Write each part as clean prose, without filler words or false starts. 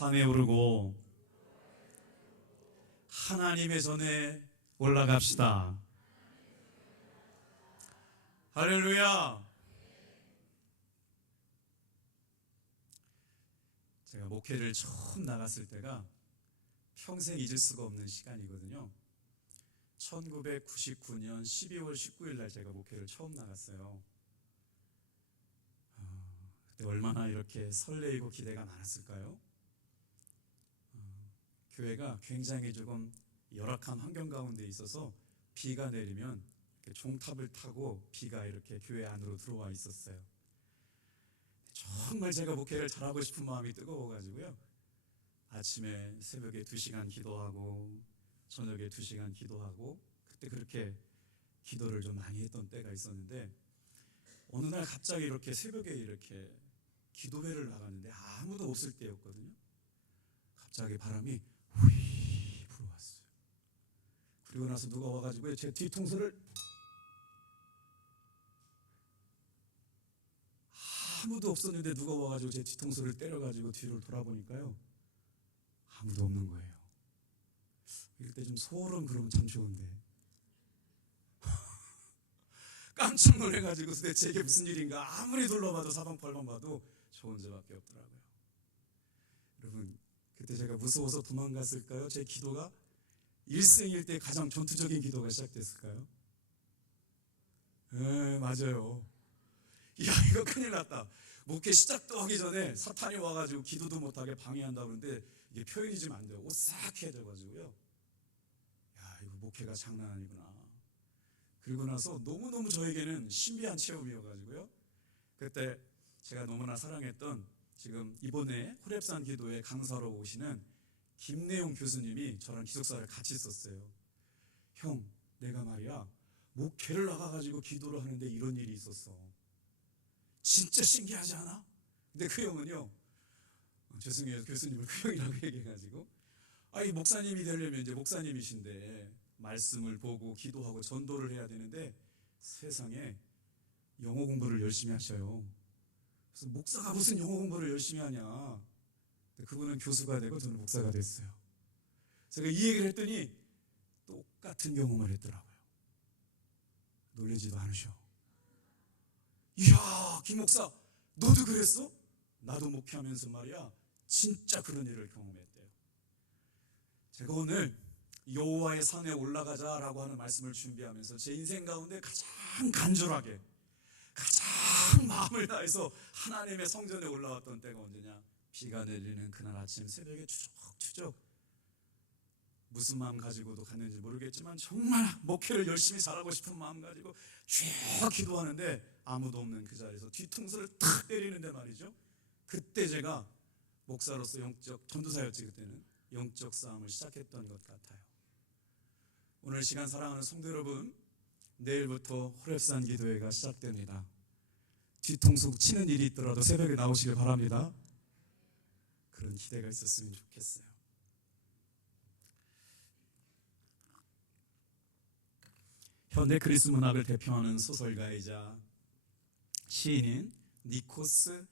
산에 오르고 하나님의 전에 올라갑시다. 할렐루야. 제가 목회를 처음 나갔을 때가 평생 잊을 수가 없는 시간이거든요. 1999년 12월 19일 날 제가 목회를 처음 나갔어요. 그때 얼마나 이렇게 설레이고 기대가 많았을까요? 교회가 굉장히 조금 열악한 환경 가운데 있어서 비가 내리면 이렇게 종탑을 타고 비가 이렇게 교회 안으로 들어와 있었어요. 정말 제가 목회를 잘하고 싶은 마음이 뜨거워가지고요, 아침에 새벽에 2시간 기도하고 저녁에 2시간 기도하고, 그때 그렇게 기도를 좀 많이 했던 때가 있었는데, 어느 날 갑자기 이렇게 새벽에 이렇게 기도회를 나갔는데 아무도 없을 때였거든요. 갑자기 바람이 휘 불어왔어요. 그리고 나서 누가 와가지고 제 뒤통수를, 아무도 없었는데 누가 와가지고 제 뒤통수를 때려가지고 뒤를 돌아보니까요, 아무도 없는 거예요. 이럴 때 좀 소름 그러면 참 좋은데 깜짝 놀래가지고 도대체 이게 무슨 일인가, 아무리 둘러봐도 사방팔방 봐도 저 혼자밖에 없더라고요. 여러분, 그때 제가 무서워서 도망갔을까요? 제 기도가 일생일대 가장 전투적인 기도가 시작됐을까요? 네, 맞아요. 야, 이거 큰일 났다. 목회 시작도 하기 전에 사탄이 와가지고 기도도 못하게 방해한다 그러는데, 이게 표현이 좀 안 돼요. 오싹해져가지고요. 야, 이거 목회가 장난 아니구나. 그리고 나서 너무너무 저에게는 신비한 체험이어가지고요, 그때 제가 너무나 사랑했던, 지금 이번에 호렙산 기도회 강사로 오시는 김내용 교수님이 저랑 기숙사를 같이 썼어요. 형, 내가 말이야 목회를 나가가지고 기도를 하는데 이런 일이 있었어. 진짜 신기하지 않아? 근데 그 형은요, 죄송해요, 교수님을 그 형이라고 얘기해가지고, 이 목사님이 되려면 이제 목사님이신데 말씀을 보고 기도하고 전도를 해야 되는데 세상에 영어 공부를 열심히 하셔요. 그래서 목사가 무슨 영어 공부를 열심히 하냐. 그분은 교수가 되고 저는 목사가 됐어요. 제가 이 얘기를 했더니 똑같은 경험을 했더라고요. 놀라지도 않으셔. 이야, 김 목사, 너도 그랬어? 나도 목회하면서 말이야 진짜 그런 일을 경험했대요. 제가 오늘 여호와의 산에 올라가자라고 하는 말씀을 준비하면서 제 인생 가운데 가장 간절하게, 가장 마음을 다해서 하나님의 성전에 올라왔던 때가 언제냐? 비가 내리는 그날 아침 새벽에 추적추적, 무슨 마음 가지고도 갔는지 모르겠지만 정말 목회를 열심히 잘하고 싶은 마음 가지고 쭉 기도하는데 아무도 없는 그 자리에서 뒤통수를 탁 때리는데 말이죠, 그때 제가 목사로서 영적 전도사였지, 그때는 영적 싸움을 시작했던 것 같아요. 오늘 시간 사랑하는 성도 여러분, 내일부터 호렙산 기도회가 시작됩니다. 뒤통수 치는 일이 있더라도 새벽에 나오시길 바랍니다. 그런 기대가 있었으면 좋겠어요. 현대 그리스 문학을 대표하는 소설가이자 시인인 니코스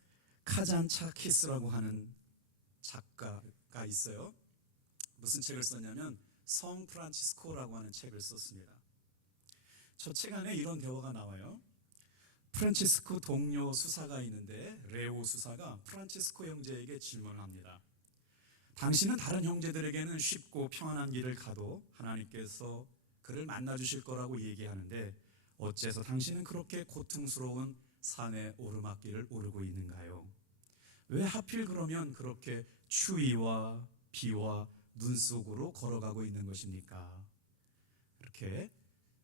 카잔차키스라고 하는 작가가 있어요. 무슨 책을 썼냐면 성 프란치스코라고 하는 책을 썼습니다. 저 책 안에 이런 대화가 나와요. 프란치스코 동료 수사가 있는데 레오 수사가 프란치스코 형제에게 질문합니다. 당신은 다른 형제들에게는 쉽고 평안한 길을 가도 하나님께서 그를 만나주실 거라고 얘기하는데 어째서 당신은 그렇게 고통스러운 산의 오르막길을 오르고 있는가요? 왜 하필 그러면 그렇게 추위와 비와 눈 속으로 걸어가고 있는 것입니까? 이렇게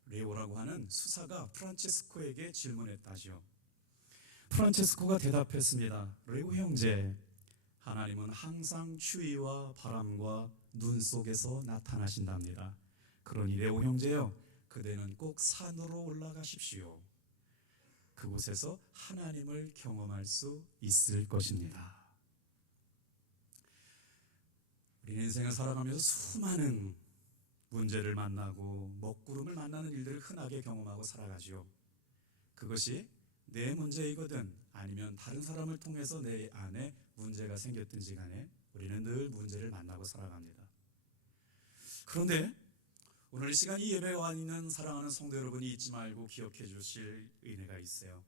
레오라고 하는 수사가 프란치스코에게 질문했다죠. 프란치스코가 대답했습니다. 레오 형제, 하나님은 항상 추위와 바람과 눈 속에서 나타나신답니다. 그러니 레오 형제요, 그대는 꼭 산으로 올라가십시오. 그곳에서 하나님을 경험할 수 있을 것입니다. 우리 인생을 살아가면서 수많은 문제를 만나고 먹구름을 만나는 일들을 흔하게 경험하고 살아가죠. 그것이 내 문제이거든 아니면 다른 사람을 통해서 내 안에 문제가 생겼든지 간에 우리는 늘 문제를 만나고 살아갑니다. 그런데 오늘 이 시간 이 예배에 와 있는 사랑하는 성도 여러분이 잊지 말고 기억해 주실 은혜가 있어요.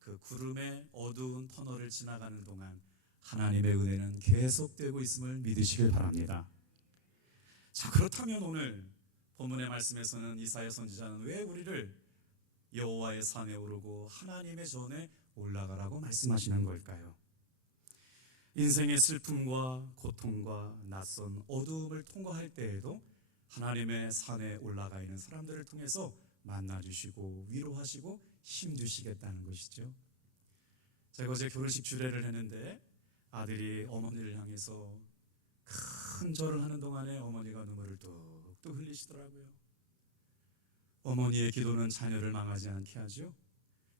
그 구름의 어두운 터널을 지나가는 동안 하나님의 은혜는 계속되고 있음을 믿으시길 바랍니다. 자, 그렇다면 오늘 본문의 말씀에서는 이사야 선지자는 왜 우리를 여호와의 산에 오르고 하나님의 전에 올라가라고 말씀하시는 걸까요? 인생의 슬픔과 고통과 낯선 어두움을 통과할 때에도 하나님의 산에 올라가 있는 사람들을 통해서 만나주시고 위로하시고 힘주시겠다는 것이죠. 제가 어제 결혼식 주례를 했는데 아들이 어머니를 향해서 큰 절을 하는 동안에 어머니가 눈물을 뚝뚝 흘리시더라고요. 어머니의 기도는 자녀를 망하지 않게 하죠.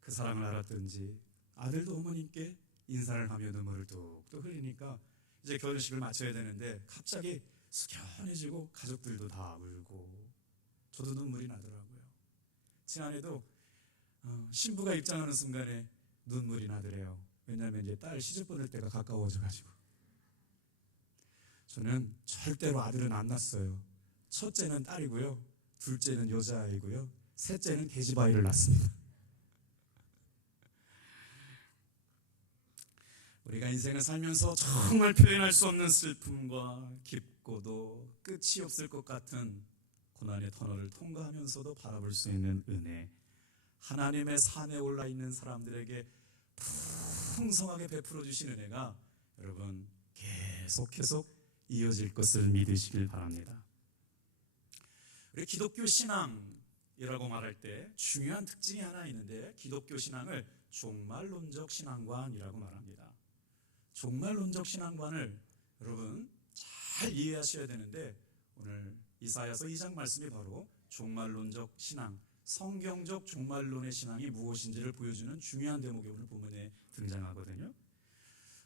그 사랑을 알았든지 아들도 어머님께 인사를 하며 눈물을 뚝뚝 흘리니까 이제 결혼식을 마쳐야 되는데 갑자기 숙연해지고 가족들도 다 울고 저도 눈물이 나더라고요. 제 아내도 신부가 입장하는 순간에 눈물이 나더래요. 왜냐하면 이제 딸 시집 보낼 때가 가까워져가지고. 저는 절대로 아들은 안 낳았어요. 첫째는 딸이고요, 둘째는 여자아이고요, 셋째는 계집아이를 낳습니다. 우리가 인생을 살면서 정말 표현할 수 없는 슬픔과 깊고도 끝이 없을 것 같은 고난의 터널을 통과하면서도 바라볼 수 있는 은혜, 하나님의 산에 올라 있는 사람들에게 풍성하게 베풀어 주신 은혜가 여러분 계속 이어질 것을 믿으시길 바랍니다. 우리 기독교 신앙이라고 말할 때 중요한 특징이 하나 있는데, 기독교 신앙을 종말론적 신앙관이라고 말합니다. 종말론적 신앙관을 여러분 잘 이해하셔야 되는데, 오늘 이사야서 2장 말씀이 바로 종말론적 신앙, 성경적 종말론의 신앙이 무엇인지를 보여주는 중요한 대목이 오늘 본문에 등장하거든요.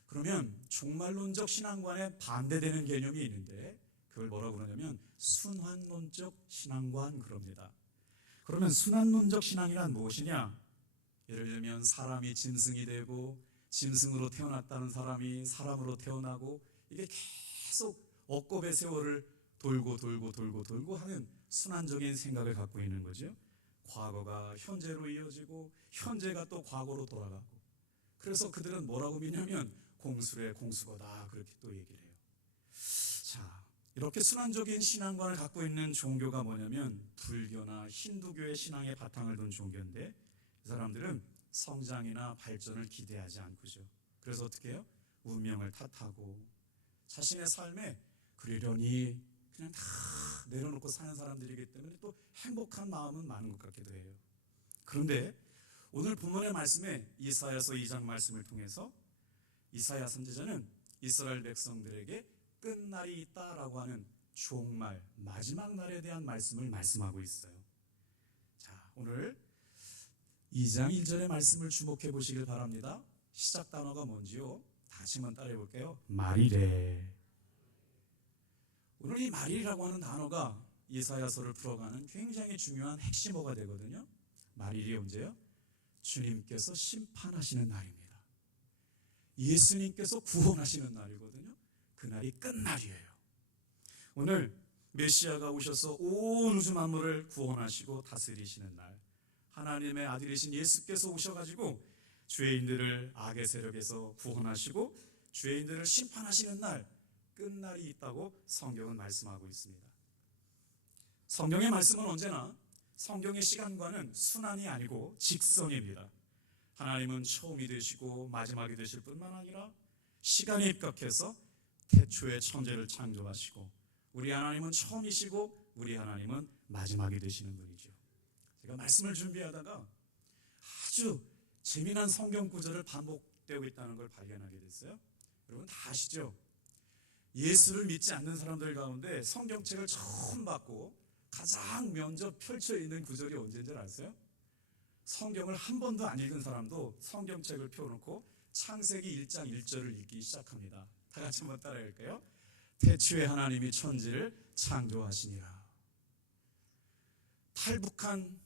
그러면 종말론적 신앙관에 반대되는 개념이 있는데 그걸 뭐라고 그러냐면 순환론적 신앙관 그럽니다. 그러면 순환론적 신앙이란 무엇이냐? 예를 들면 사람이 짐승이 되고 짐승으로 태어났다는 사람이 사람으로 태어나고, 이게 계속 억겁의 세월을 돌고 하는 순환적인 생각을 갖고 있는 거죠. 과거가 현재로 이어지고 현재가 또 과거로 돌아가고, 그래서 그들은 뭐라고 믿냐면 공수래 공수거다, 그렇게 또 얘기를 해요. 자, 이렇게 순환적인 신앙관을 갖고 있는 종교가 뭐냐면 불교나 힌두교의 신앙에 바탕을 둔 종교인데, 이 사람들은 성장이나 발전을 기대하지 않고죠. 그래서 어떻게 해요? 운명을 탓하고 자신의 삶에 그러려니 그냥 다 내려놓고 사는 사람들이기 때문에 또 행복한 마음은 많은 것 같기도 해요. 그런데 오늘 본문의 말씀에 이사야서 2장 말씀을 통해서 이사야 선지자는 이스라엘 백성들에게 끝날이 있다라고 하는 종말, 마지막 날에 대한 말씀을 말씀하고 있어요. 자, 오늘 2장 1절의 말씀을 주목해 보시길 바랍니다. 시작 단어가 뭔지요? 다시 한번 따라해 볼게요. 말이래. 오늘 이 말이라고 하는 단어가 이사야서를 풀어가는 굉장히 중요한 핵심어가 되거든요. 말일이 언제요? 주님께서 심판하시는 날입니다. 예수님께서 구원하시는 날이거든요. 그날이 끝날이에요. 오늘 메시아가 오셔서 온 우주 만물을 구원하시고 다스리시는 날, 하나님의 아들이신 예수께서 오셔가지고 죄인들을 악의 세력에서 구원하시고 죄인들을 심판하시는 날, 끝날이 있다고 성경은 말씀하고 있습니다. 성경의 말씀은 언제나 성경의 시간과는 순환이 아니고 직선입니다. 하나님은 처음이 되시고 마지막이 되실 뿐만 아니라 시간에 입각해서 태초에 천재를 창조하시고, 우리 하나님은 처음이시고 우리 하나님은 마지막이 되시는 분이죠. 제가 말씀을 준비하다가 아주 재미난 성경 구절을 반복되고 있다는 걸 발견하게 됐어요. 여러분 다 아시죠? 예수를 믿지 않는 사람들 가운데 성경책을 처음 받고 가장 먼저 펼쳐 있는 구절이 언제인 줄 아세요? 성경을 한 번도 안 읽은 사람도 성경책을 펴놓고 창세기 1장 1절을 읽기 시작합니다. 다 같이 한번 따라해 볼까요? 태초에 하나님이 천지를 창조하시니라. 탈북한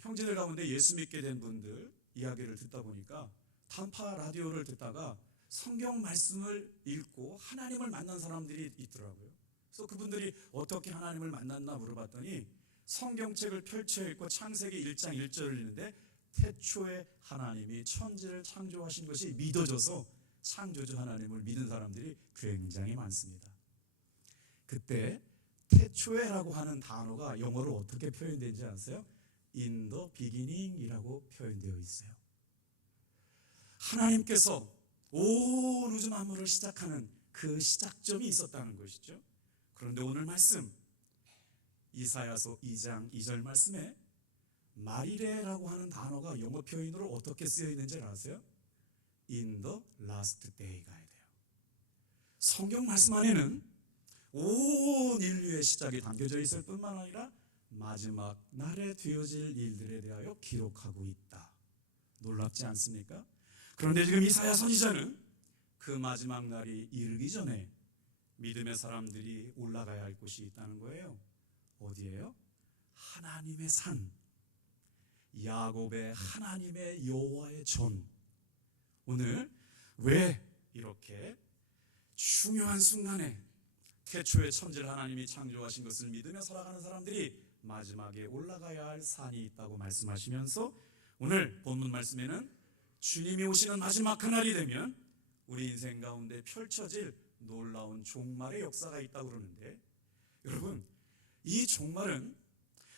형제들 가운데 예수 믿게 된 분들 이야기를 듣다 보니까 단파 라디오를 듣다가 성경 말씀을 읽고 하나님을 만난 사람들이 있더라고요. 그래서 그분들이 어떻게 하나님을 만났나 물어봤더니 성경책을 펼쳐 읽고 창세기 1장 1절을 읽는데 태초에 하나님이 천지를 창조하신 것이 믿어져서 창조주 하나님을 믿은 사람들이 굉장히 많습니다. 그때 태초에라고 하는 단어가 영어로 어떻게 표현되는지 아세요? In the beginning이라고 표현되어 있어요. 하나님께서 온 우주 만물을 시작하는 그 시작점이 있었다는 것이죠. 그런데 오늘 말씀 이사야서 2장 2절 말씀에 마리레라고 하는 단어가 영어 표현으로 어떻게 쓰여 있는지 아세요? In the last day가 돼요. 성경 말씀 안에는 온 인류의 시작이 담겨져 있을 뿐만 아니라 마지막 날에 되어질 일들에 대하여 기록하고 있다. 놀랍지 않습니까? 그런데 지금 이사야 선지자는 그 마지막 날이 이르기 전에 믿음의 사람들이 올라가야 할 곳이 있다는 거예요. 어디예요? 하나님의 산, 야곱의 하나님의 여호와의 전. 오늘 왜 이렇게 중요한 순간에 태초에 천지를 하나님이 창조하신 것을 믿으며 살아가는 사람들이 마지막에 올라가야 할 산이 있다고 말씀하시면서 오늘 본문 말씀에는 주님이 오시는 마지막 그날이 되면 우리 인생 가운데 펼쳐질 놀라운 종말의 역사가 있다고 그러는데, 여러분, 이 종말은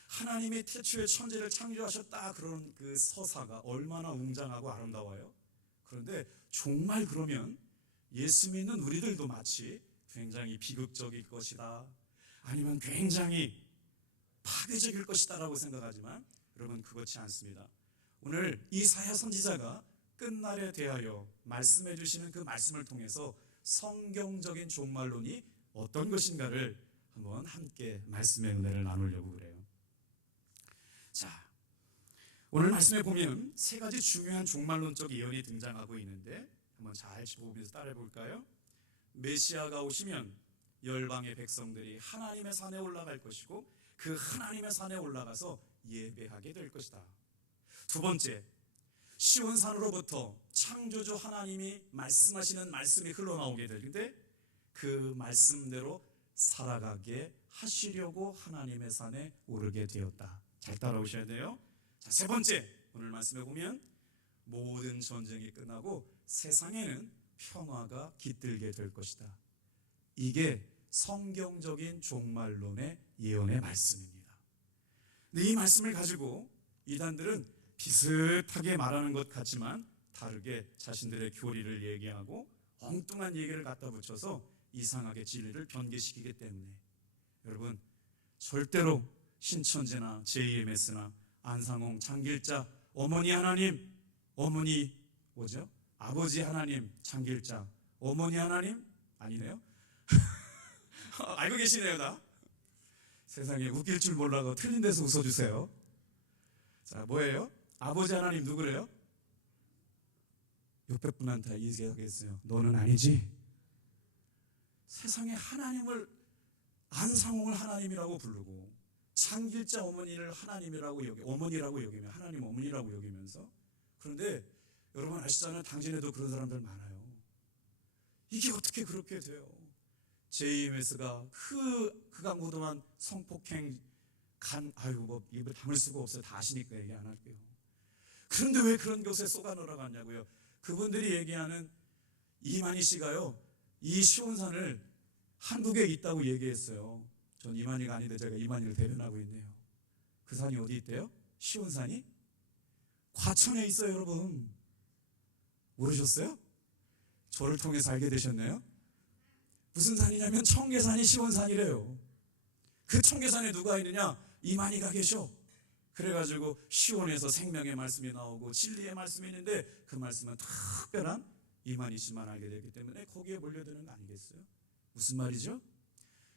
하나님이 태초에 천지를 창조하셨다 그런 그 서사가 얼마나 웅장하고 아름다워요. 그런데 종말 그러면 예수 믿는 우리들도 마치 굉장히 비극적일 것이다, 아니면 굉장히 파괴적일 것이다 라고 생각하지만 여러분, 그렇지 않습니다. 오늘 이사야 선지자가 끝날에 대하여 말씀해 주시는 그 말씀을 통해서 성경적인 종말론이 어떤 것인가를 한번 함께 말씀의 은혜를 나누려고 그래요. 자, 오늘 말씀에 보면 세 가지 중요한 종말론적 예언이 등장하고 있는데 한번 잘 짚어보면서 따라해 볼까요? 메시아가 오시면 열방의 백성들이 하나님의 산에 올라갈 것이고 그 하나님의 산에 올라가서 예배하게 될 것이다. 두 번째, 시온산으로부터 창조주 하나님이 말씀하시는 말씀이 흘러나오게 되는데 그 말씀대로 살아가게 하시려고 하나님의 산에 오르게 되었다. 잘 따라오셔야 돼요. 자, 세 번째, 오늘 말씀에 보면 모든 전쟁이 끝나고 세상에는 평화가 깃들게 될 것이다. 이게 성경적인 종말론의 예언의 말씀입니다. 근데 이 말씀을 가지고 이단들은 비슷하게 말하는 것 같지만 다르게 자신들의 교리를 얘기하고 엉뚱한 얘기를 갖다 붙여서 이상하게 진리를 변개시키기 때문에 여러분, 절대로 신천지나 JMS나 안상홍, 장길자, 어머니 하나님, 어머니 뭐죠? 아버지 하나님, 장길자, 어머니 하나님? 아니네요? 알고 계시네요, 다? 세상에 웃길 줄 몰라서 틀린 데서 웃어주세요. 자, 뭐예요? 아버지 하나님 누구래요? 옆에 분한테 얘기하겠어요. 너는 아니지? 세상에 하나님을, 안상홍을 하나님이라고 부르고 장길자 어머니를 하나님이라고 어머니라고 여기며 하나님 어머니라고 여기면서, 그런데 여러분 아시잖아요. 당진에도 그런 사람들 많아요. 이게 어떻게 그렇게 돼요? JMS가 그간고동안 성폭행 입을 담을 수가 없어요. 다 아시니까 얘기 안 할게요. 그런데 왜 그런 곳에 쏘가 놀아갔냐고요. 그분들이 얘기하는 이만희 씨가요, 이 시온산을 한국에 있다고 얘기했어요. 전 이만희가 아닌데 제가 이만희를 대변하고 있네요. 그 산이 어디 있대요? 시온산이? 과천에 있어요, 여러분. 모르셨어요? 저를 통해서 알게 되셨네요. 무슨 산이냐면 청계산이 시온산이래요. 그 청계산에 누가 있느냐? 이만희가 계셔. 그래가지고 시온에서 생명의 말씀이 나오고 진리의 말씀이 있는데 그 말씀은 특별한 이만희 씨만 알게 되기 때문에 거기에 몰려드는 거 아니겠어요? 무슨 말이죠?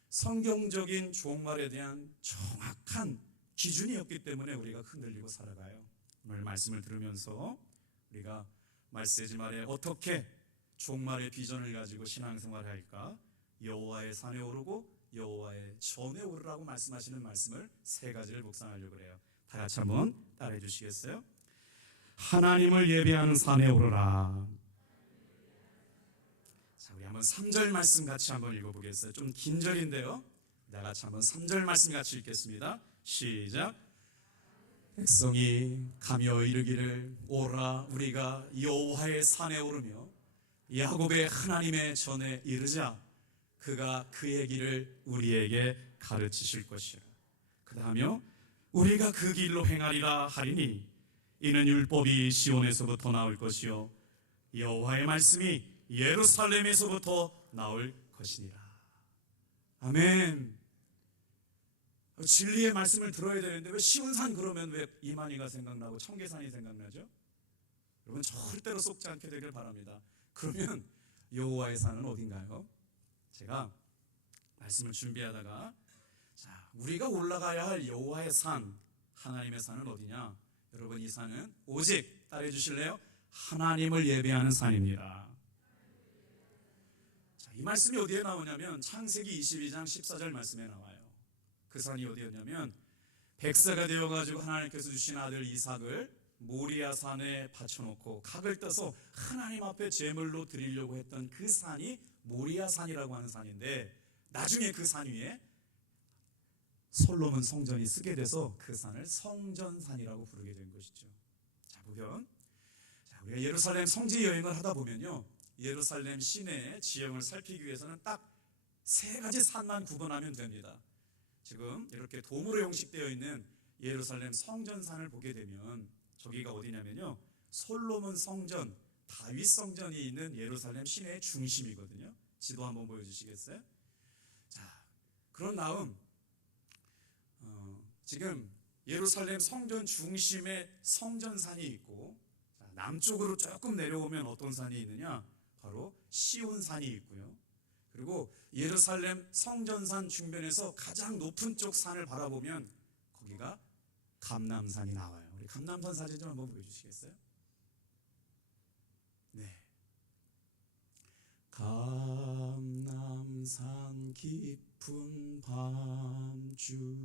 성경적인 종말에 대한 정확한 기준이 없기 때문에 우리가 흔들리고 살아가요. 오늘 말씀을 들으면서 우리가 말세지 말에 어떻게 종말의 비전을 가지고 신앙생활을 할까? 여호와의 산에 오르고 여호와의 전에 오르라고 말씀하시는 말씀을 세 가지를 묵상하려고 해요. 다 같이 한번 따라해 주시겠어요? 하나님을 예배하는 산에 오르라. 자, 우리 한번 3절 말씀 같이 한번 읽어보겠어요. 좀 긴 절인데요. 다 같이 한번 3절 말씀 같이 읽겠습니다. 시작. 백성이 가며 이르기를 오라 우리가 여호와의 산에 오르며 야곱의 하나님의 전에 이르자 그가 그의 길을 우리에게 가르치실 것이라. 그다음에 우리가 그 길로 행하리라 하리니 이는 율법이 시온에서부터 나올 것이요 여호와의 말씀이 예루살렘에서부터 나올 것이니라. 아멘. 진리의 말씀을 들어야 되는데 왜 시온산 그러면 왜 이만희가 생각나고 청계산이 생각나죠? 여러분 절대로 속지 않게 되길 바랍니다. 그러면 여호와의 산은 어딘가요? 제가 말씀을 준비하다가 자, 우리가 올라가야 할 여호와의 산, 하나님의 산은 어디냐? 여러분 이 산은 오직 따라해 주실래요? 하나님을 예배하는 산입니다. 자, 이 말씀이 어디에 나오냐면 창세기 22장 14절 말씀에 나와요. 그 산이 어디였냐면 100세가 되어가지고 하나님께서 주신 아들 이삭을 모리아 산에 바쳐놓고 각을 떠서 하나님 앞에 제물로 드리려고 했던 그 산이 모리아 산이라고 하는 산인데 나중에 그 산 위에 솔로몬 성전이 쓰게 돼서 그 산을 성전산이라고 부르게 된 것이죠. 자, 보면 우리가 예루살렘 성지 여행을 하다 보면요, 예루살렘 시내의 지형을 살피기 위해서는 딱 세 가지 산만 구분하면 됩니다. 지금 이렇게 도무로 형식되어 있는 예루살렘 성전산을 보게 되면 저기가 어디냐면요, 솔로몬 성전, 다윗 성전이 있는 예루살렘 시내의 중심이거든요. 지도 한번 보여주시겠어요? 자, 그런 다음 지금 예루살렘 성전 중심에 성전산이 있고, 자, 남쪽으로 조금 내려오면 어떤 산이 있느냐? 바로 시온산이 있고요. 그리고 예루살렘 성전산 중변에서 가장 높은 쪽 산을 바라보면 거기가 감람산이 나와요. 우리 감람산 사진 좀 한번 보여주시겠어요? 네. 감람산 깊은 밤중에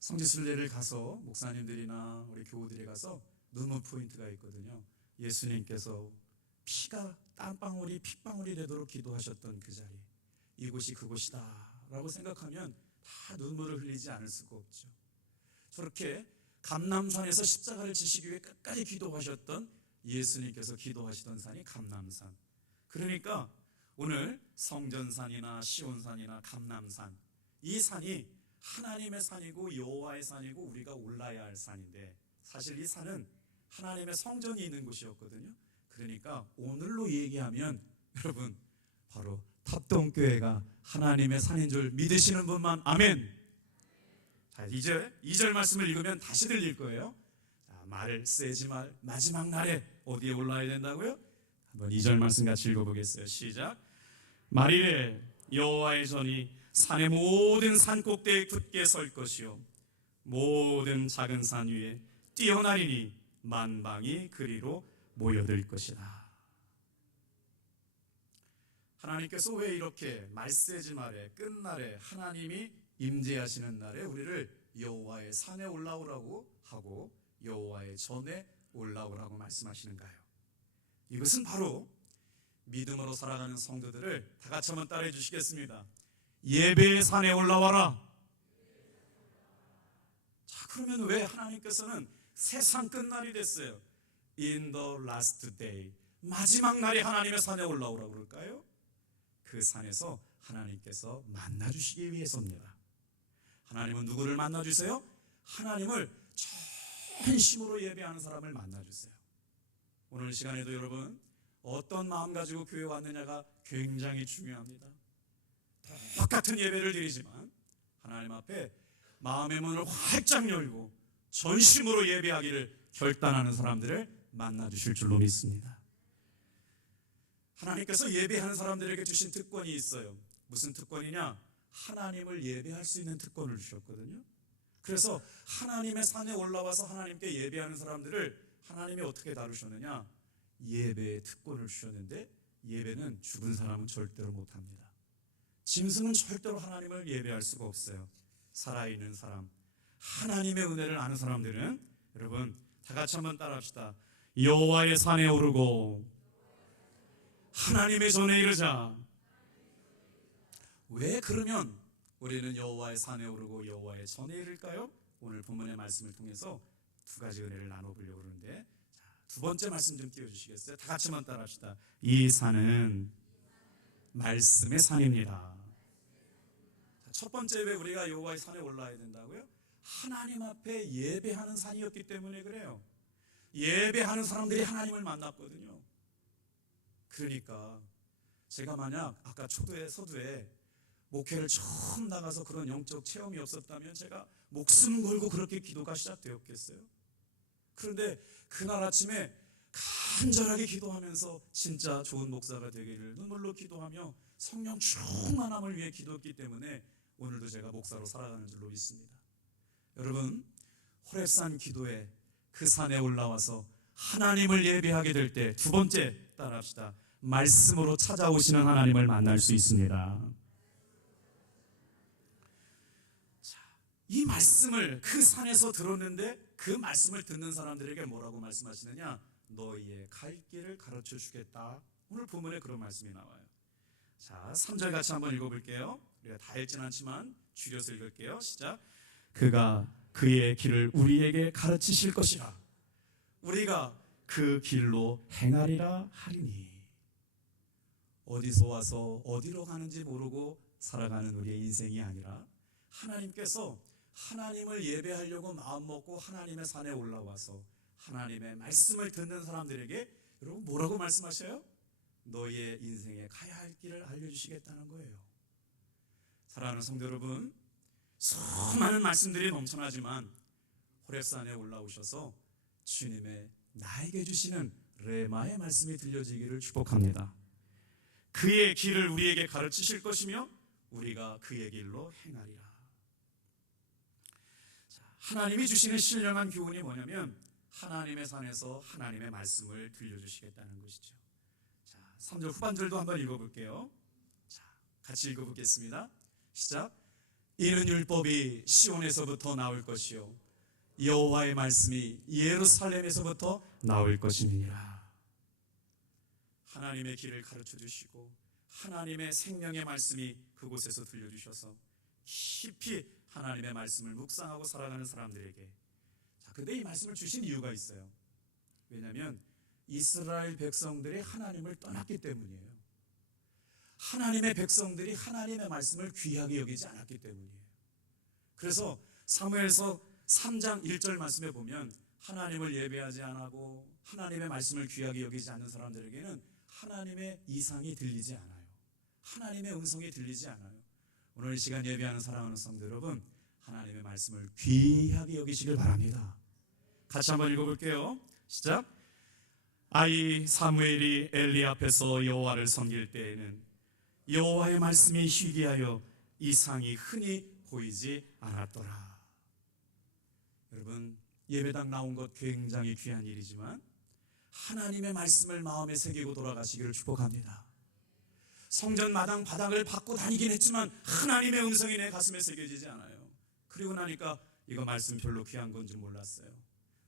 성지순례를 가서 목사님들이나 우리 교우들이 가서 눈물 포인트가 있거든요. 예수님께서 피가 땀방울이 핏방울이 되도록 기도하셨던 그 자리, 이곳이 그곳이다 라고 생각하면 다 눈물을 흘리지 않을 수가 없죠. 저렇게 감람산에서 십자가를 지시기 위해 끝까지 기도하셨던 예수님께서 기도하시던 산이 감람산. 그러니까 오늘 성전산이나 시온산이나 감람산, 이 산이 하나님의 산이고 여호와의 산이고 우리가 올라야 할 산인데, 사실 이 산은 하나님의 성전이 있는 곳이었거든요. 그러니까 오늘로 얘기하면 여러분 바로 탑동교회가 하나님의 산인 줄 믿으시는 분만 아멘. 자, 이제 2절 말씀을 읽으면 다시 들릴 거예요. 자, 말을 세지 말, 마지막 날에 어디에 올라야 된다고요? 한번 2절 말씀 같이 읽어보겠어요. 시작. 말이래 여호와의 전이 산의 모든 산 꼭대기에 굳게 설 것이요 모든 작은 산 위에 뛰어나리니 만방이 그리로 모여들 것이다. 하나님께서 왜 이렇게 말세지 말에 끝날에 하나님이 임재하시는 날에 우리를 여호와의 산에 올라오라고 하고 여호와의 전에 올라오라고 말씀하시는가요? 이것은 바로 믿음으로 살아가는 성도들을 다 같이 한번 따라해 주시겠습니다. 예배의 산에 올라와라. 자, 그러면 왜 하나님께서는 세상 끝날이 됐어요, In the last day, 마지막 날에 하나님의 산에 올라오라고 그럴까요? 그 산에서 하나님께서 만나주시기 위해서입니다. 하나님은 누구를 만나주세요? 하나님을 전심으로 예배하는 사람을 만나주세요. 오늘 시간에도 여러분 어떤 마음 가지고 교회 왔느냐가 굉장히 중요합니다. 똑같은 예배를 드리지만 하나님 앞에 마음의 문을 활짝 열고 전심으로 예배하기를 결단하는 사람들을 만나주실 줄로 믿습니다. 하나님께서 예배하는 사람들에게 주신 특권이 있어요. 무슨 특권이냐? 하나님을 예배할 수 있는 특권을 주셨거든요. 그래서 하나님의 산에 올라와서 하나님께 예배하는 사람들을 하나님이 어떻게 다루셨느냐? 예배의 특권을 주셨는데, 예배는 죽은 사람은 절대로 못합니다. 짐승은 절대로 하나님을 예배할 수가 없어요. 살아있는 사람, 하나님의 은혜를 아는 사람들은, 여러분 다 같이 한번 따라합시다. 여호와의 산에 오르고 하나님의 전에 이르자. 왜 그러면 우리는 여호와의 산에 오르고 여호와의 전에 이를까요? 오늘 본문의 말씀을 통해서 두 가지 은혜를 나눠보려고 그러는데, 두 번째 말씀 좀 띄워주시겠어요? 다 같이 한번 따라합시다. 이 산은 말씀의 산입니다. 첫 번째, 왜 우리가 여호와의 산에 올라야 된다고요? 하나님 앞에 예배하는 산이었기 때문에 그래요. 예배하는 사람들이 하나님을 만났거든요. 그러니까 제가 만약 아까 초두에 서두에 목회를 처음 나가서 그런 영적 체험이 없었다면 제가 목숨 걸고 그렇게 기도가 시작되었겠어요? 그런데 그날 아침에 간절하게 기도하면서 진짜 좋은 목사가 되기를 눈물로 기도하며 성령 충만함을 위해 기도했기 때문에 오늘도 제가 목사로 살아가는 줄로 믿습니다. 여러분, 호렙산 기도에 그 산에 올라와서 하나님을 예배하게 될 때 두 번째 따라합시다. 말씀으로 찾아오시는 하나님을 만날 수 있습니다. 이 말씀을 그 산에서 들었는데 그 말씀을 듣는 사람들에게 뭐라고 말씀하시느냐? 너희의 갈 길을 가르쳐 주겠다. 오늘 본문에 그런 말씀이 나와요. 자, 3절 같이 한번 읽어볼게요. 우리가 다 읽진 않지만 줄여서 읽을게요. 시작. 그가 그의 길을 우리에게 가르치실 것이라. 우리가 그 길로 행하리라 하리니. 어디서 와서 어디로 가는지 모르고 살아가는 우리의 인생이 아니라 하나님께서 하나님을 예배하려고 마음먹고 하나님의 산에 올라와서 하나님의 말씀을 듣는 사람들에게 여러분 뭐라고 말씀하셔요? 너희의 인생에 가야 할 길을 알려주시겠다는 거예요. 사랑하는 성도 여러분, 수많은 말씀들이 넘쳐나지만 호렙산에 올라오셔서 주님의 나에게 주시는 레마의 말씀이 들려지기를 축복합니다. 그의 길을 우리에게 가르치실 것이며 우리가 그의 길로 행하리라. 하나님이 주시는 신령한 교훈이 뭐냐면 하나님의 산에서 하나님의 말씀을 들려주시겠다는 것이죠. 자, 3절 후반절도 한번 읽어볼게요. 자, 같이 읽어보겠습니다. 시작. 이는 율법이 시온에서부터 나올 것이요 여호와의 말씀이 예루살렘에서부터 나올 것이니라. 하나님의 길을 가르쳐 주시고 하나님의 생명의 말씀이 그곳에서 들려주셔서 깊이 하나님의 말씀을 묵상하고 살아가는 사람들에게, 자, 근데 이 말씀을 주신 이유가 있어요. 왜냐하면 이스라엘 백성들이 하나님을 떠났기 때문이에요. 하나님의 백성들이 하나님의 말씀을 귀하게 여기지 않았기 때문이에요. 그래서 사무엘서 3장 1절 말씀에 보면 하나님을 예배하지 않고 하나님의 말씀을 귀하게 여기지 않는 사람들에게는 하나님의 이상이 들리지 않아요. 하나님의 음성이 들리지 않아요. 오늘 이 시간 예배하는 사랑하는 성도 여러분, 하나님의 말씀을 귀하게 여기시길 바랍니다. 같이 한번 읽어볼게요. 시작. 아이 사무엘이 엘리 앞에서 여호와를 섬길 때에는 여호와의 말씀이 희귀하여 이상이 흔히 보이지 않았더라. 여러분, 예배당 나온 것 굉장히 귀한 일이지만 하나님의 말씀을 마음에 새기고 돌아가시기를 축복합니다. 성전 마당 바닥을 밟고 다니긴 했지만 하나님의 음성이 내 가슴에 새겨지지 않아요. 그리고 나니까 이거 말씀 별로 귀한 건 줄 몰랐어요.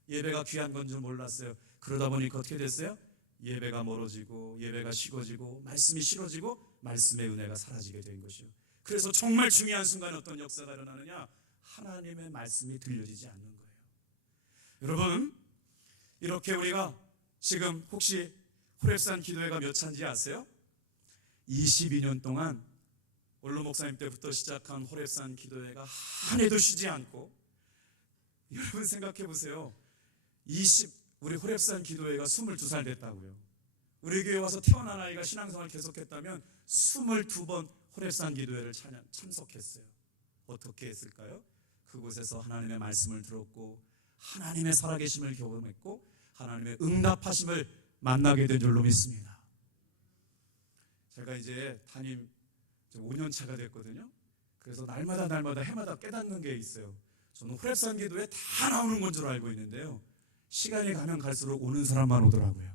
예배가 귀한 건 줄 몰랐어요. 그러다 보니까 어떻게 됐어요? 예배가 멀어지고 예배가 식어지고 말씀이 싫어지고 말씀의 은혜가 사라지게 된 것이요. 그래서 정말 중요한 순간에 어떤 역사가 일어나느냐? 하나님의 말씀이 들려지지 않는 거예요. 여러분, 이렇게 우리가 지금 혹시 호렙산 기도회가 몇 차인지 아세요? 22년 동안 원로 목사님 때부터 시작한 호렙산 기도회가 한 해도 쉬지 않고, 여러분 생각해 보세요. 우리 호렙산 기도회가 22살 됐다고요. 우리 교회 와서 태어난 아이가 신앙생활을 계속했다면 22번 호렙산 기도회를 참석했어요. 어떻게 했을까요? 그곳에서 하나님의 말씀을 들었고 하나님의 살아계심을 경험했고 하나님의 응답하심을 만나게 된 줄로 믿습니다. 제가 이제 담임 5년 차가 됐거든요. 그래서 날마다 해마다 깨닫는 게 있어요. 저는 호렙산 기도에 다 나오는 건 줄 알고 있는데요, 시간이 가면 갈수록 오는 사람만 오더라고요.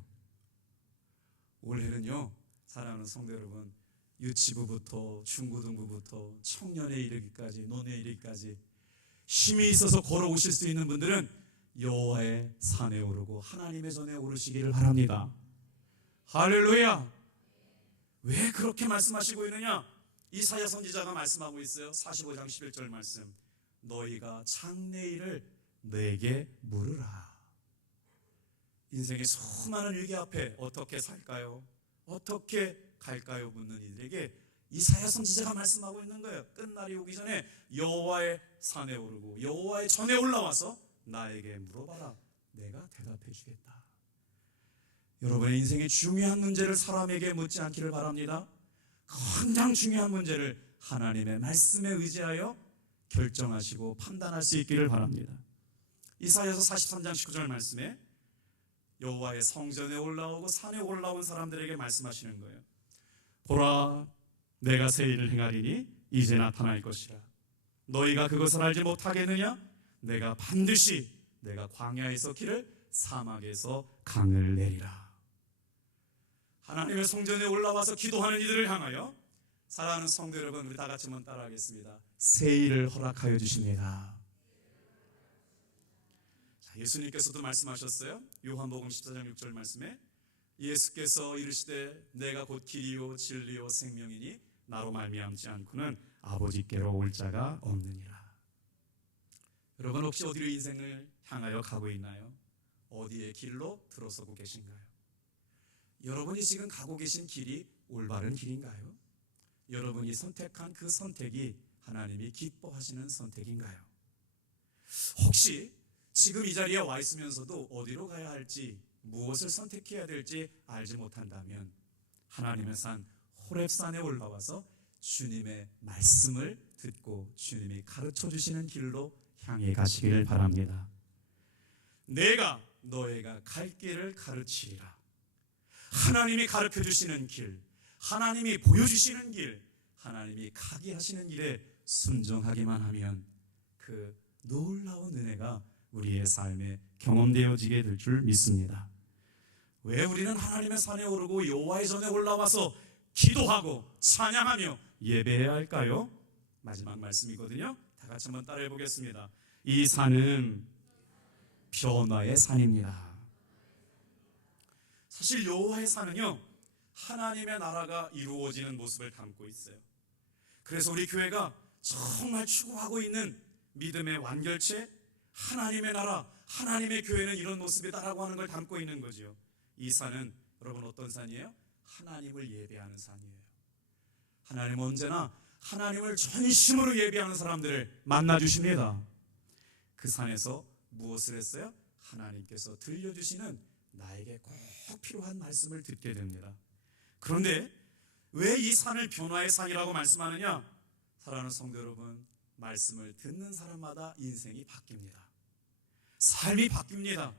올해는요, 사랑하는 성도 여러분, 유치부부터 중고등부부터 청년에 이르기까지 노년에 이르기까지 힘이 있어서 걸어오실 수 있는 분들은 여호와의 산에 오르고 하나님의 전에 오르시기를 바랍니다. 할렐루야. 왜 그렇게 말씀하시고 있느냐? 이사야 선지자가 말씀하고 있어요. 45장 11절 말씀. 너희가 장래일을 내게 물으라. 인생의 수많은 위기 앞에 어떻게 살까요? 어떻게 갈까요? 묻는 이들에게 이사야 선지자가 말씀하고 있는 거예요. 끝날이 오기 전에 여호와의 산에 오르고 여호와의 전에 올라와서 나에게 물어봐라. 내가 대답해 주겠다. 여러분의 인생의 중요한 문제를 사람에게 묻지 않기를 바랍니다. 가장 중요한 문제를 하나님의 말씀에 의지하여 결정하시고 판단할 수 있기를 바랍니다. 이사야서 43장 19절 말씀에 여호와의 성전에 올라오고 산에 올라온 사람들에게 말씀하시는 거예요. 보라, 내가 새 일을 행하리니 이제 나타날 것이라. 너희가 그것을 알지 못하겠느냐? 내가 반드시 내가 광야에서 길을, 사막에서 강을 내리라. 하나님의 성전에 올라와서 기도하는 이들을 향하여, 사랑하는 성도 여러분, 우리 다 같이 한번 따라하겠습니다. 새 일을 허락하여 주십니다. 자, 예수님께서도 말씀하셨어요. 요한복음 14장 6절 말씀에 예수께서 이르시되 내가 곧 길이요 진리요 생명이니 나로 말미암지 않고는 아버지께로 올 자가 없느니라. 여러분, 혹시 어디로 인생을 향하여 가고 있나요? 어디의 길로 들어서고 계신가요? 여러분이 지금 가고 계신 길이 올바른 길인가요? 여러분이 선택한 그 선택이 하나님이 기뻐하시는 선택인가요? 혹시 지금 이 자리에 와 있으면서도 어디로 가야 할지, 무엇을 선택해야 될지 알지 못한다면 하나님의 산 호렙산에 올라와서 주님의 말씀을 듣고 주님이 가르쳐 주시는 길로 향해 가시길 바랍니다. 내가 너희가 갈 길을 가르치리라. 하나님이 가르쳐 주시는 길, 하나님이 보여주시는 길, 하나님이 가게 하시는 길에 순종하기만 하면 그 놀라운 은혜가 우리의 삶에 경험되어지게 될 줄 믿습니다. 왜 우리는 하나님의 산에 오르고 여호와의 전에 올라와서 기도하고 찬양하며 예배해야 할까요? 마지막 말씀이거든요. 다 같이 한번 따라해 보겠습니다. 이 산은 변화의 산입니다. 사실 여호와의 산은요, 하나님의 나라가 이루어지는 모습을 담고 있어요. 그래서 우리 교회가 정말 추구하고 있는 믿음의 완결체, 하나님의 나라, 하나님의 교회는 이런 모습이다라고 하는 걸 담고 있는 거죠. 이 산은 여러분 어떤 산이에요? 하나님을 예배하는 산이에요. 하나님은 언제나 하나님을 전심으로 예배하는 사람들을 만나주십니다. 그 산에서 무엇을 했어요? 하나님께서 들려주시는 나에게 꼭 필요한 말씀을 듣게 됩니다. 그런데 왜 이 산을 변화의 산이라고 말씀하느냐? 사랑하는 성도 여러분, 말씀을 듣는 사람마다 인생이 바뀝니다. 삶이 바뀝니다.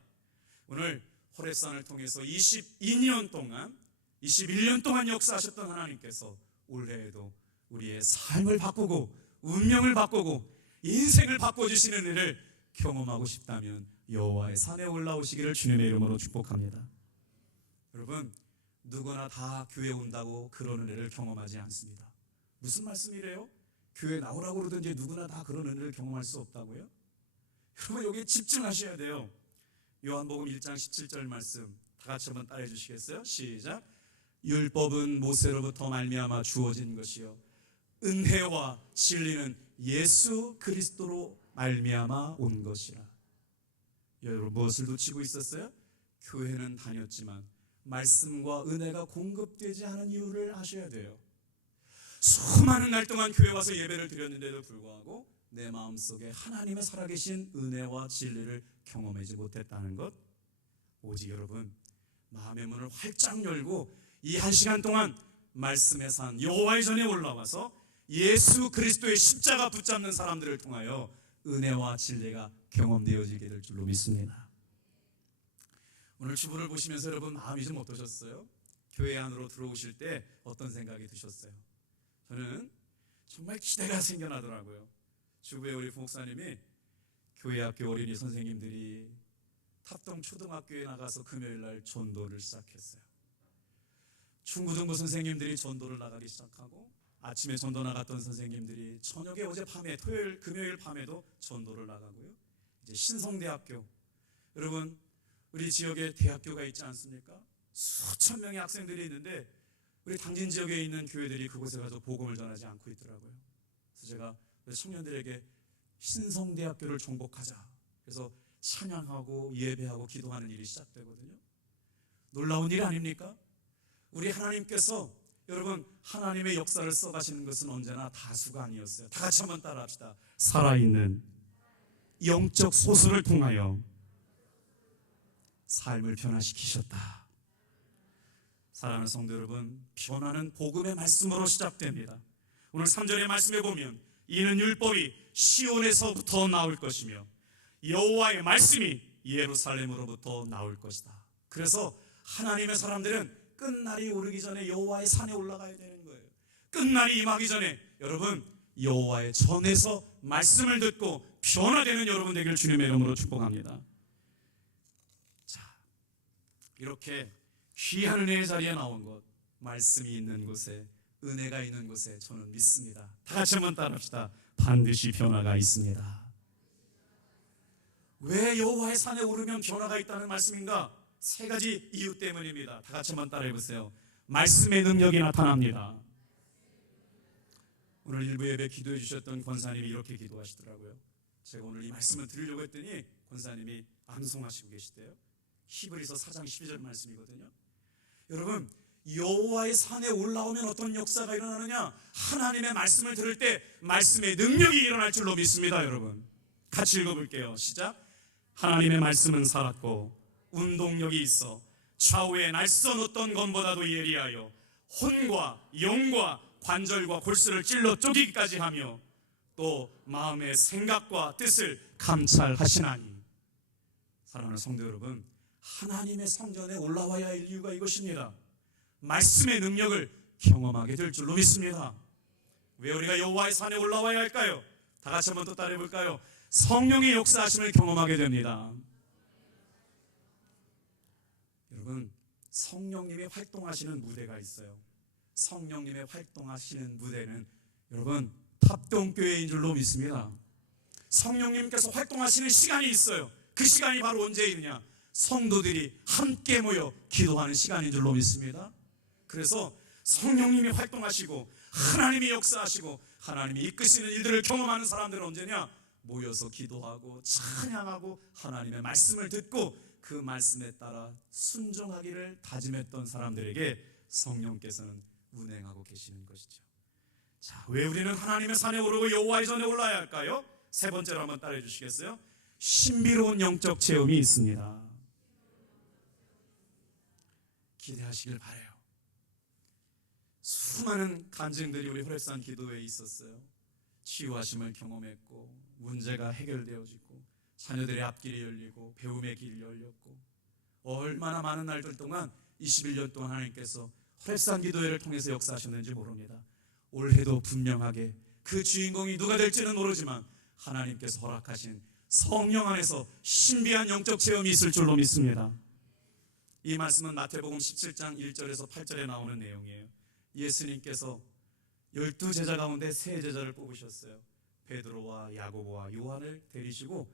오늘 호렙산을 통해서 22년 동안 21년 동안 역사하셨던 하나님께서 올해에도 우리의 삶을 바꾸고 운명을 바꾸고 인생을 바꿔주시는 일을 경험하고 싶다면 여호와의 산에 올라오시기를 주님의 이름으로 축복합니다. 여러분, 누구나 다 교회 온다고 그런 은혜를 경험하지 않습니다. 무슨 말씀이래요? 교회 나오라고 그러든지 누구나 다 그런 은혜를 경험할 수 없다고요? 여러분, 여기에 집중하셔야 돼요. 요한복음 1장 17절 말씀 다 같이 한번 따라해 주시겠어요? 시작. 율법은 모세로부터 말미암아 주어진 것이요 은혜와 진리는 예수 그리스도로 말미암아 온 것이라. 여러분, 무엇을 놓치고 있었어요? 교회는 다녔지만 말씀과 은혜가 공급되지 않은 이유를 아셔야 돼요. 수많은 날 동안 교회 와서 예배를 드렸는데도 불구하고 내 마음속에 하나님의 살아계신 은혜와 진리를 경험하지 못했다는 것, 오직 여러분 마음의 문을 활짝 열고 이 한 시간 동안 말씀의 산 여호와의 전에 올라와서 예수 그리스도의 십자가 붙잡는 사람들을 통하여 은혜와 진리가 경험되어지게 될 줄로 믿습니다. 오늘 주보를 보시면서 여러분 마음이 좀 어떠셨어요? 교회 안으로 들어오실 때 어떤 생각이 드셨어요? 저는 정말 기대가 생겨나더라고요. 주부의 우리 목사님이 교회 학교 어린이 선생님들이 탑동 초등학교에 나가서 금요일날 전도를 시작했어요. 중고등부 선생님들이 전도를 나가기 시작하고 아침에 전도 나갔던 선생님들이 저녁에 어젯밤에 토요일 금요일 밤에도 전도를 나가고요. 이제 신성대학교, 여러분 우리 지역에 대학교가 있지 않습니까? 수천 명의 학생들이 있는데 우리 당진 지역에 있는 교회들이 그곳에 가서 복음을 전하지 않고 있더라고요. 그래서 제가 청년들에게 신성대학교를 정복하자, 그래서 찬양하고 예배하고 기도하는 일이 시작되거든요. 놀라운 일 아닙니까? 우리 하나님께서, 여러분, 하나님의 역사를 써가시는 것은 언제나 다수가 아니었어요. 다 같이 한번 따라합시다. 살아있는 영적 소수를 통하여 삶을 변화시키셨다. 사랑하는 성도 여러분, 변화는 복음의 말씀으로 시작됩니다. 오늘 3절의 말씀에 보면 이는 율법이 시온에서부터 나올 것이며 여호와의 말씀이 예루살렘으로부터 나올 것이다. 그래서 하나님의 사람들은 끝날이 오르기 전에 여호와의 산에 올라가야 되는 거예요. 끝날이 임하기 전에 여러분, 여호와의 전에서 말씀을 듣고 변화되는 여러분 되기를 주님의 이름으로 축복합니다. 자, 이렇게 귀한 은혜의 자리에 나온 것, 말씀이 있는 곳에, 은혜가 있는 곳에 저는 믿습니다. 다 같이 한번 따라합시다. 반드시 변화가 있습니다. 왜 여호와의 산에 오르면 변화가 있다는 말씀인가? 세 가지 이유 때문입니다. 다 같이 한번 따라해 보세요. 말씀의 능력이 나타납니다. 오늘 일부 예배 기도해 주셨던 권사님이 이렇게 기도하시더라고요. 제가 오늘 이 말씀을 드리려고 했더니 권사님이 암송하시고 계시대요. 히브리서 4장 12절 말씀이거든요. 여러분, 여호와의 산에 올라오면 어떤 역사가 일어나느냐? 하나님의 말씀을 들을 때 말씀의 능력이 일어날 줄로 믿습니다. 여러분, 같이 읽어볼게요. 시작. 하나님의 말씀은 살았고 운동력이 있어 좌우에 날선 어떤 검보다도 예리하여 혼과 영과 관절과 골수를 찔러 쪼개기까지 하며 또 마음의 생각과 뜻을 감찰하시나니. 사랑하는 성도 여러분, 하나님의 성전에 올라와야 할 이유가 이것입니다. 말씀의 능력을 경험하게 될 줄로 믿습니다. 왜 우리가 여호와의 산에 올라와야 할까요? 다 같이 한번 또 따라해 볼까요? 성령의 역사하심을 경험하게 됩니다. 여러분, 성령님이 활동하시는 무대가 있어요. 성령님의 활동하시는 무대는 여러분 탑동교회인 줄로 믿습니다. 성령님께서 활동하시는 시간이 있어요. 그 시간이 바로 언제 있느냐? 성도들이 함께 모여 기도하는 시간인 줄로 믿습니다. 그래서 성령님이 활동하시고 하나님이 역사하시고 하나님이 이끄시는 일들을 경험하는 사람들은 언제냐? 모여서 기도하고 찬양하고 하나님의 말씀을 듣고 그 말씀에 따라 순종하기를 다짐했던 사람들에게 성령께서는 운행하고 계시는 것이죠. 자, 왜 우리는 하나님의 산에 오르고 여호와의 전에 올라야 할까요? 세 번째로 한번 따라해 주시겠어요? 신비로운 영적 체험이 있습니다. 기대하시길 바라요. 수많은 간증들이 우리 호렙산 기도회에 있었어요. 치유하심을 경험했고 문제가 해결되어지고 자녀들의 앞길이 열리고 배움의 길이 열렸고 얼마나 많은 날들 동안 21년 동안 하나님께서 호렙산 기도회를 통해서 역사하셨는지 모릅니다. 올해도 분명하게 그 주인공이 누가 될지는 모르지만 하나님께서 허락하신 성령 안에서 신비한 영적 체험이 있을 줄로 믿습니다. 이 말씀은 마태복음 17장 1절에서 8절에 나오는 내용이에요. 예수님께서 12제자 가운데 3제자를 뽑으셨어요. 베드로와 야고보와 요한을 데리시고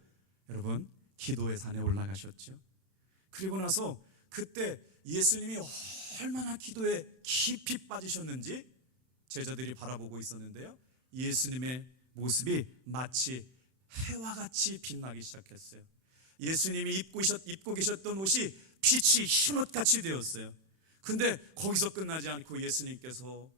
여러분 기도의 산에 올라가셨죠. 그리고 나서 그때 예수님이 얼마나 기도에 깊이 빠지셨는지 제자들이 바라보고 있었는데요. 예수님의 모습이 마치 해와 같이 빛나기 시작했어요. 예수님이 입고 계셨던 옷이 빛이 흰옷같이 되었어요. 근데 거기서 끝나지 않고 예수님께서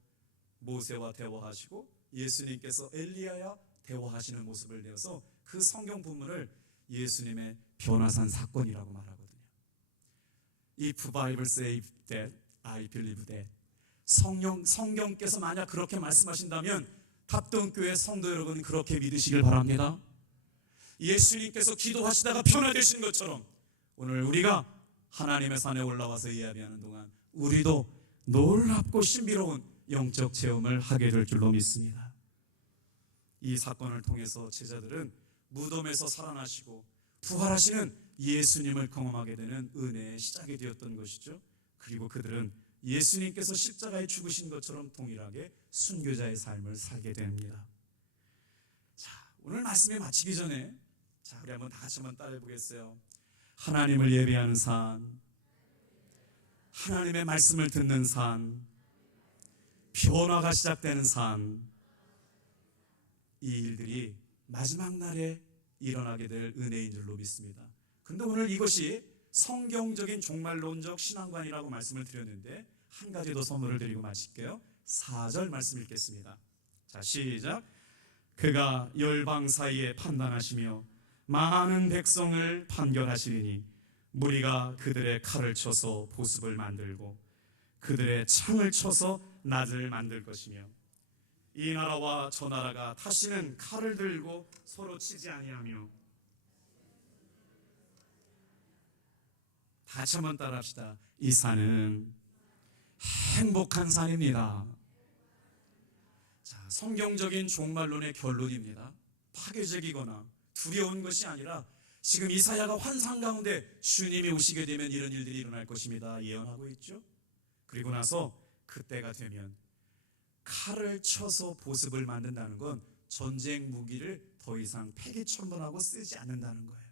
모세와 대화하시고 예수님께서 엘리야와 대화하시는 모습을 내어서 그 성경 본문을 예수님의 변화산 사건이라고 말하거든요. If Bible say that, I believe that. 성경께서 만약 그렇게 말씀하신다면 탑동교회 성도 여러분 그렇게 믿으시길 바랍니다. 예수님께서 기도하시다가 변화되신 것처럼 오늘 우리가 하나님의 산에 올라와서 예배하는 동안 우리도 놀랍고 신비로운 영적 체험을 하게 될 줄로 믿습니다. 이 사건을 통해서 제자들은 무덤에서 살아나시고 부활하시는 예수님을 경험하게 되는 은혜의 시작이 되었던 것이죠. 그리고 그들은 예수님께서 십자가에 죽으신 것처럼 동일하게 순교자의 삶을 살게 됩니다. 자, 오늘 말씀에 마치기 전에 우리 한번 다 같이 한번 따라해 보겠어요. 하나님을 예배하는 산, 하나님의 말씀을 듣는 산, 변화가 시작되는 삶, 이 일들이 마지막 날에 일어나게 될 은혜인 줄로 믿습니다. 그런데 오늘 이것이 성경적인 종말론적 신앙관이라고 말씀을 드렸는데 한 가지 더 선물을 드리고 마칠게요. 4절 말씀 읽겠습니다. 자, 시작. 그가 열방 사이에 판단하시며 많은 백성을 판결하시리니 무리가 그들의 칼을 쳐서 보습을 만들고 그들의 창을 쳐서 낫을 만들 것이며 이 나라와 저 나라가 다시는 칼을 들고 서로 치지 아니하며, 다시 한번 따라합시다. 이 산은 행복한 산입니다. 자, 성경적인 종말론의 결론입니다. 파괴적이거나 두려운 것이 아니라 지금 이사야가 환상 가운데 주님이 오시게 되면 이런 일들이 일어날 것입니다 예언하고 있죠. 그리고 나서 그때가 되면 칼을 쳐서 보습을 만든다는 건 전쟁 무기를 더 이상 폐기천분하고 쓰지 않는다는 거예요.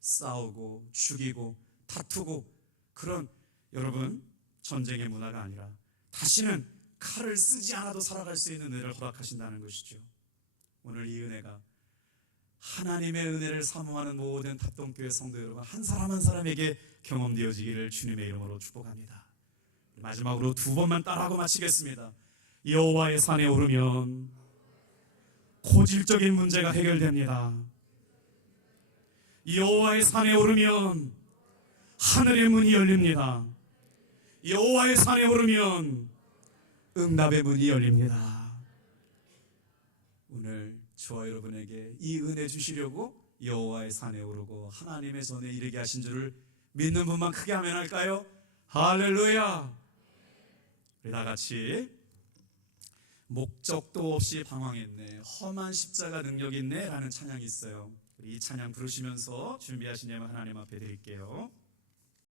싸우고 죽이고 다투고 그런, 여러분, 전쟁의 문화가 아니라 다시는 칼을 쓰지 않아도 살아갈 수 있는 은혜를 허락하신다는 것이죠. 오늘 이 은혜가 하나님의 은혜를 사모하는 모든 탑동교회 성도 여러분 한 사람 한 사람에게 경험되어지기를 주님의 이름으로 축복합니다. 마지막으로 두 번만 따라하고 마치겠습니다. 여호와의 산에 오르면 고질적인 문제가 해결됩니다. 여호와의 산에 오르면 하늘의 문이 열립니다. 여호와의 산에 오르면 응답의 문이 열립니다. 오늘 저와 여러분에게 이 은혜 주시려고 여호와의 산에 오르고 하나님의 전에 이르게 하신 줄을 믿는 분만 크게 아멘 할까요? 할렐루야. 우리 다 같이 목적도 없이 방황했네, 험한 십자가 능력 있네 라는 찬양이 있어요. 이 찬양 부르시면서 준비하신 예물 하나님 앞에 드릴게요.